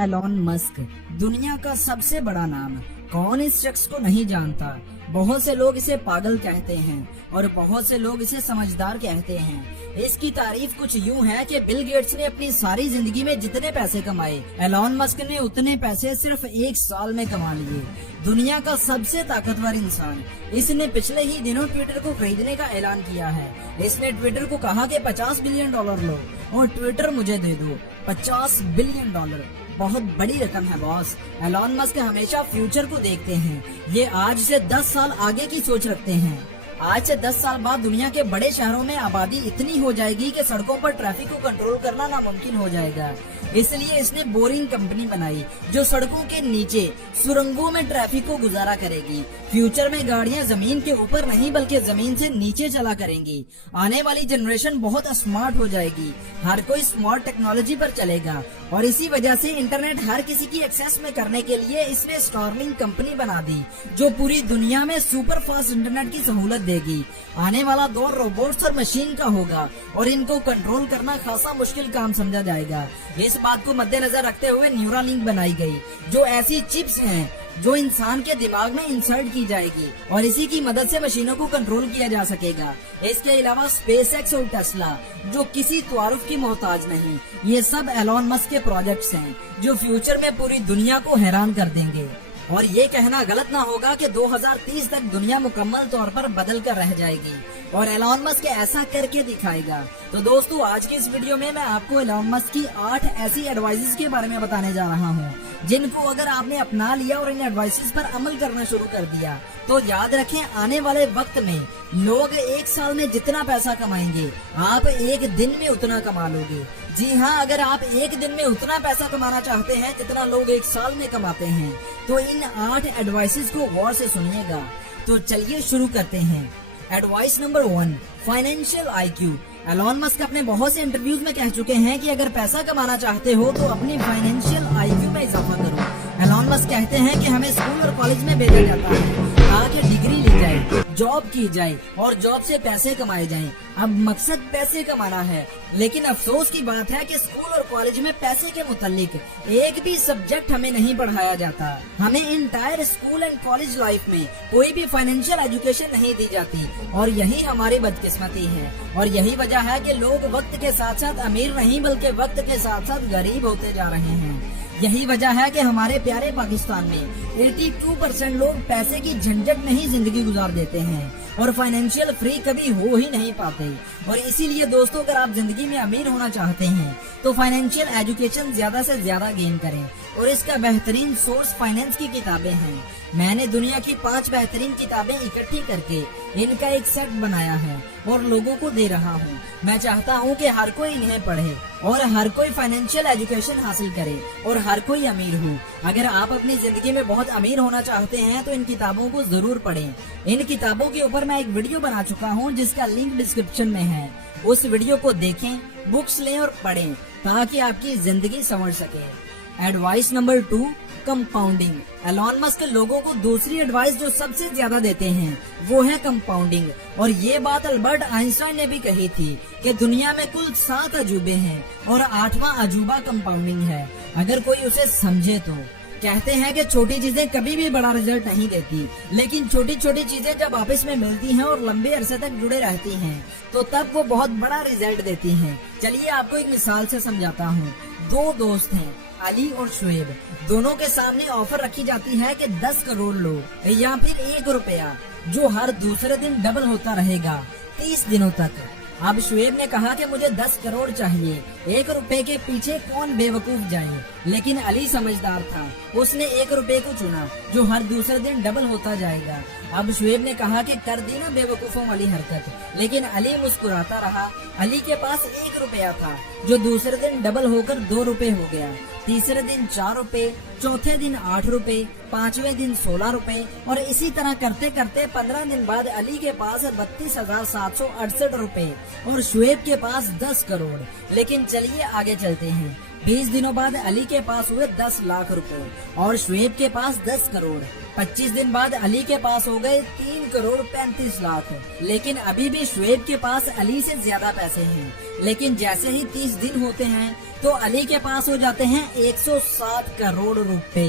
Elon Musk, दुनिया का सबसे बड़ा नाम। कौन इस शख्स को नहीं जानता। बहुत से लोग इसे पागल कहते हैं और बहुत से लोग इसे समझदार कहते हैं। इसकी तारीफ कुछ यूं है कि बिल गेट्स ने अपनी सारी जिंदगी में जितने पैसे कमाए, एलॉन मस्क ने उतने पैसे सिर्फ एक साल में कमा लिए। दुनिया का सबसे ताकतवर इंसान, इसने पिछले ही दिनों ट्विटर को खरीदने का ऐलान किया है। इसने ट्विटर को कहा कि $50 बिलियन लो और ट्विटर मुझे दे दो। $50 बिलियन बहुत बड़ी रकम है बॉस। एलॉन मस्क हमेशा फ्यूचर को देखते हैं। ये आज से 10 साल आगे की सोच रखते हैं। आज से 10 साल बाद दुनिया के बड़े शहरों में आबादी इतनी हो जाएगी कि सड़कों पर ट्रैफिक को कंट्रोल करना नामुमकिन हो जाएगा। इसलिए इसने बोरिंग कंपनी बनाई जो सड़कों के नीचे सुरंगों में ट्रैफिक को गुजारा करेगी। फ्यूचर में गाड़ियां जमीन के ऊपर नहीं बल्कि जमीन से नीचे चला करेंगी। आने वाली जनरेशन बहुत स्मार्ट हो जाएगी। हर कोई स्मार्ट टेक्नोलॉजी पर चलेगा और इसी वजह से इंटरनेट हर किसी की एक्सेस में करने के लिए इसने स्टारलिंक कंपनी बना दी जो पूरी दुनिया में सुपर फास्ट इंटरनेट की सहूलत देगी। आने वाला दौर रोबोट्स और मशीन का होगा और इनको कंट्रोल करना खासा मुश्किल काम समझा जाएगा। इस बात को मद्देनजर रखते हुए न्यूरालिंक बनाई गई जो ऐसी चिप्स हैं जो इंसान के दिमाग में इंसर्ट की जाएगी और इसी की मदद से मशीनों को कंट्रोल किया जा सकेगा। इसके अलावा स्पेसएक्स और टेस्ला जो किसी तारुफ की मोहताज नहीं, ये सब एलॉन मस्क के प्रोजेक्ट्स हैं जो फ्यूचर में पूरी दुनिया को हैरान कर देंगे। और ये कहना गलत ना होगा कि 2030 तक दुनिया मुकम्मल तौर पर बदल कर रह जाएगी और एलॉन मस्क ऐसा करके दिखाएगा। तो दोस्तों, आज की इस वीडियो में मैं आपको एलॉन मस्क की 8 ऐसी एडवाइसेस के बारे में बताने जा रहा हूँ जिनको अगर आपने अपना लिया और इन एडवाइसेस पर अमल करना शुरू कर दिया तो याद रखें, आने वाले वक्त में लोग एक साल में जितना पैसा कमाएंगे आप एक दिन में उतना कमा लोगे। जी हाँ, अगर आप एक दिन में उतना पैसा कमाना चाहते हैं जितना लोग एक साल में कमाते हैं तो इन 8 एडवाइसेस को गौर से सुनिएगा। तो चलिए शुरू करते हैं। Advice number 1, financial IQ। Elon Musk अपने बहुत से इंटरव्यूज में कह चुके हैं कि अगर पैसा कमाना चाहते हो तो अपनी फाइनेंशियल IQ में इजाफा करो। एलॉन मस्क कहते हैं कि हमें स्कूल और कॉलेज में भेजा जाता है ताकि डिग्री ली जाए, जॉब की जाए और जॉब से पैसे कमाए जाएं। अब मकसद पैसे कमाना है, लेकिन अफसोस की बात है कि स्कूल और कॉलेज में पैसे के मुतालिक एक भी सब्जेक्ट हमें नहीं पढ़ाया जाता। हमें entire school and college life में कोई भी फाइनेंशियल एजुकेशन नहीं दी जाती और यही हमारी बदकिस्मती है। और यही वजह है कि लोग वक्त के साथ साथ अमीर नहीं बल्कि वक्त के साथ साथ गरीब होते जा रहे हैं। यही वजह है कि हमारे प्यारे पाकिस्तान में 82% लोग पैसे की झंझट में ही जिंदगी गुजार देते हैं और फाइनेंशियल फ्री कभी हो ही नहीं पाते। और इसीलिए दोस्तों, अगर आप जिंदगी में अमीर होना चाहते हैं तो फाइनेंशियल एजुकेशन ज्यादा से ज्यादा गेन करें और इसका बेहतरीन सोर्स फाइनेंस की किताबें हैं। मैंने दुनिया की 5 बेहतरीन किताबें इकट्ठी करके इनका एक सेट बनाया है और लोगों को दे रहा हूँ। मैं चाहता हूँ कि हर कोई इन्हें पढ़े और हर कोई फाइनेंशियल एजुकेशन हासिल करे और हर कोई अमीर हो। अगर आप अपनी जिंदगी में बहुत अमीर होना चाहते हैं तो इन किताबों को जरूर पढ़ें। इन किताबों के ऊपर मैं एक वीडियो बना चुका हूँ जिसका लिंक डिस्क्रिप्शन में है। उस वीडियो को देखें, बुक्स लें और पढ़ें ताकि आपकी जिंदगी संवर सके। Advice number 2, compounding. Elon Musk लोगों को दूसरी एडवाइस जो सबसे ज्यादा देते हैं वो है कंपाउंडिंग। और ये बात अल्बर्ट आइंस्टाइन ने भी कही थी कि दुनिया में कुल 7 अजूबे हैं और 8वां अजूबा कंपाउंडिंग है, अगर कोई उसे समझे तो। कहते हैं कि छोटी चीजें कभी भी बड़ा रिजल्ट नहीं देती, लेकिन छोटी छोटी चीजें जब आपस में मिलती हैं और लंबे अरसे तक जुड़े रहती हैं तो तब वो बहुत बड़ा रिजल्ट देती हैं। चलिए आपको एक मिसाल से समझाता हूँ। 2 दोस्त हैं, अली और शुएब। दोनों के सामने ऑफर रखी जाती है कि 10 करोड़ लो या फिर 1 रुपया जो हर दूसरे दिन डबल होता रहेगा 30 दिनों तक। अब शुएब ने कहा कि मुझे 10 करोड़ चाहिए, 1 रुपए के पीछे कौन बेवकूफ जाए। लेकिन अली समझदार था, उसने 1 रुपए को चुना जो हर दूसरे दिन डबल होता जाएगा। अब शुएब ने कहा कि कर दी ना बेवकूफों वाली हरकत, लेकिन अली मुस्कुराता रहा। अली के पास 1 रुपया था जो दूसरे दिन डबल होकर 2 रुपए हो गया, तीसरे दिन 4 रुपए, चौथे दिन 8 रुपए, 5वें दिन 16 रुपए और इसी तरह करते करते 15 दिन बाद अली के पास 32,768 रुपए और शुएब के पास 10 करोड़। लेकिन चलिए आगे चलते हैं। 20 दिनों बाद अली के पास हुए 10 लाख रुपए और शुएब के पास 10 करोड़। 25 दिन बाद अली के पास हो गए 3 करोड़ 35 लाख। लेकिन अभी भी शुएब के पास अली से ज्यादा पैसे हैं। लेकिन जैसे ही 30 दिन होते हैं तो अली के पास हो जाते हैं 107 करोड़ रुपए।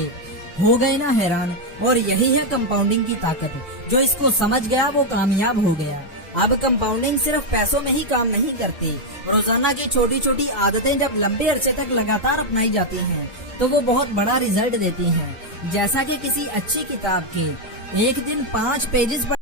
हो गए ना हैरान। और यही है कंपाउंडिंग की ताकत। जो इसको समझ गया वो कामयाब हो गया। अब कंपाउंडिंग सिर्फ पैसों में ही काम नहीं करती। रोजाना की छोटी छोटी आदतें जब लंबे अरसे तक लगातार अपनाई जाती हैं तो वो बहुत बड़ा रिजल्ट देती हैं। जैसा कि किसी अच्छी किताब के एक दिन 5 पेजेस